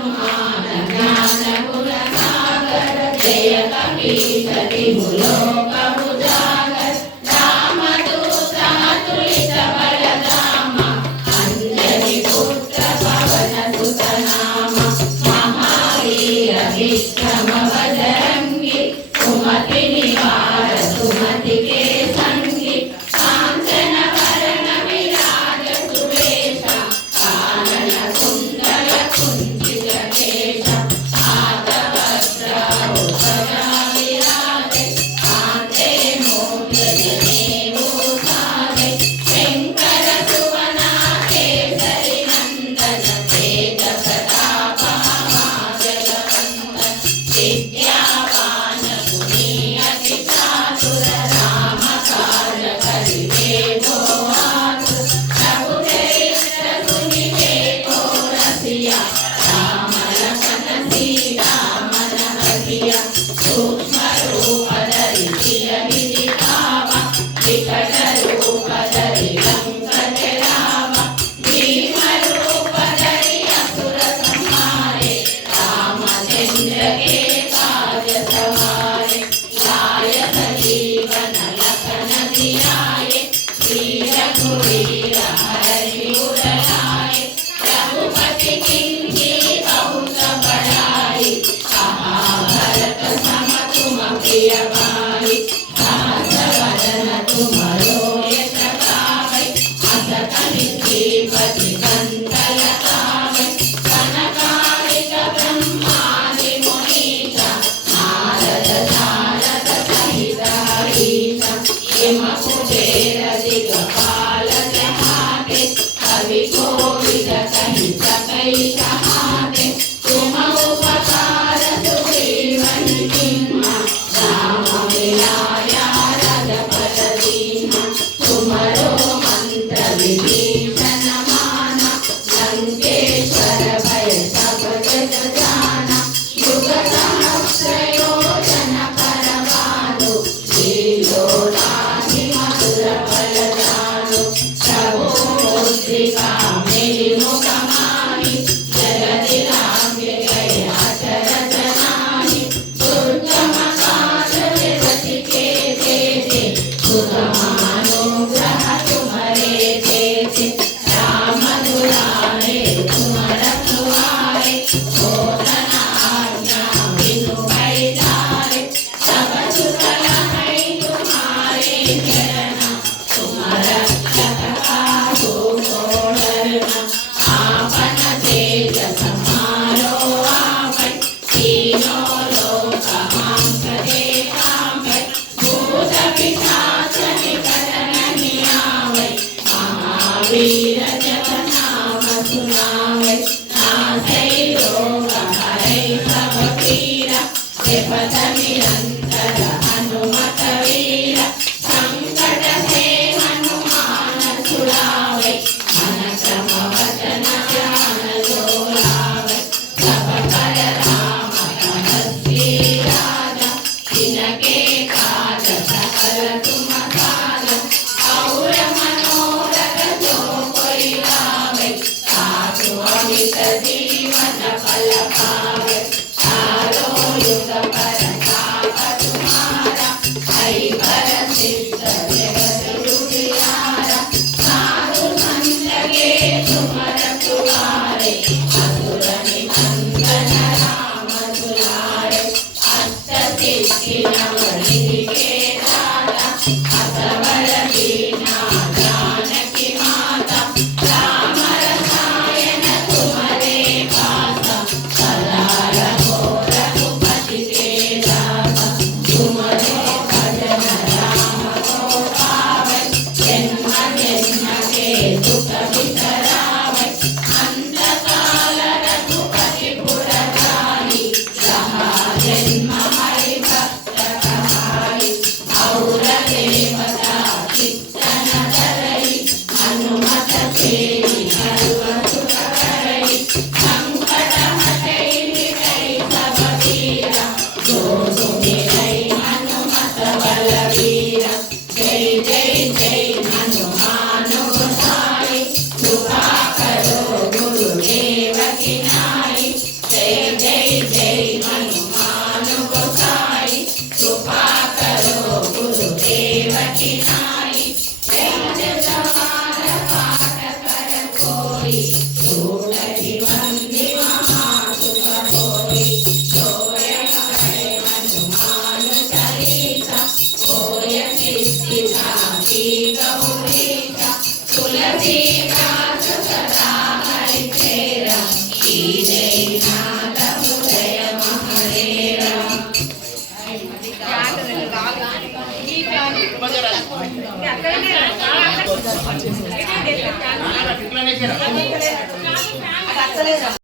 हनुमान ज्ञान गुण सागर जय कपीश तिहु लोक उजागर रामदूत अतुलित बल धामा अंजनी पुत्र पवन सुत नामा महावीर विक्रम बजरंगी सुमति निवार सुमति के संगी कांचन वरण विराज सुवेशा कानन कुंडल कुंचित केशा हाथवज्र ध्वजा विराजे कांते मोक्षजनेऊ साजे शंकर सुवन केसरी नंदन तेज प्रताप महाजगवंदन विद्यावान गुणी अति चातुर राम काज करिबे को आतुर रघुचरित्र सुनिबे को रसिया राम लखन सीता मन रखिया सूक्ष्म रूप धरि सियहि दिखावा विकट रूप धरि लंक जरावा भीम रूप धरि असुर संहारे रामचंद्र के काज सवारे लाय सजीवन लखन जियाए श्री रघुवीर हरषि उर लाए रघुपति किंकी बहुत बड़ाई कहा भरत सम तुम प्रिय भाई सहस वदन तुमरो यश गावै अस कहि श्रीपति कंठ लगावै कनकादिक ब्रह्मादि मुनीसा नारद सारद सहित हरीसा यम कुबेर दिगपाल जहाते कवि कोविद कहि सकै कहाते तुम उपकार सुग्रीवहि कीन्हा राम मिलाया रघुपत दीन्हा तुमरो मंत्र विभीषण माना लंकेश्वर भय सब जग जाना युग सहस्र योजन पर भानु लीलोलाधि मधुर फल जानु प्रभु मुद्रिका मेरि मुख माहि जगति लांघ्य गए अचरज नाही दुर्गम काज विरति के देते सुगमानुग्रह तुम्हरे देते राम दुलारे तुम रखवारे होतन आज्ञा बिनु पैतारे सब सुख लहै तुम्हारे चरणा तुम रक्षक काहू को डरना आपन तेज समारो आवै तीनों लोक हांकते कांपै भूत पिशाच निकट नहीं आवै महावीर जप नाम सुनावै नासै रोग हरै सब पीरा विपद निरंतर हनुमत वीरा संकट से हनुमान छुड़ावै मन क्रम वचन ध्यान जो लावै सब पर राम तपस्वी राजा तिनके काज सकल तुम साजा और मनोरथ जो कोई लावै साधु अमित जीवन फल पावै चारों युग पर होई सूरज वंदे महासुख होई सोय करे हनुमान चालीसा होय सिद्धि साखी गौरीसा तुलसीदास सदा हरिचेरा कीजे नाथ हृदय महरेरा ఇట్లా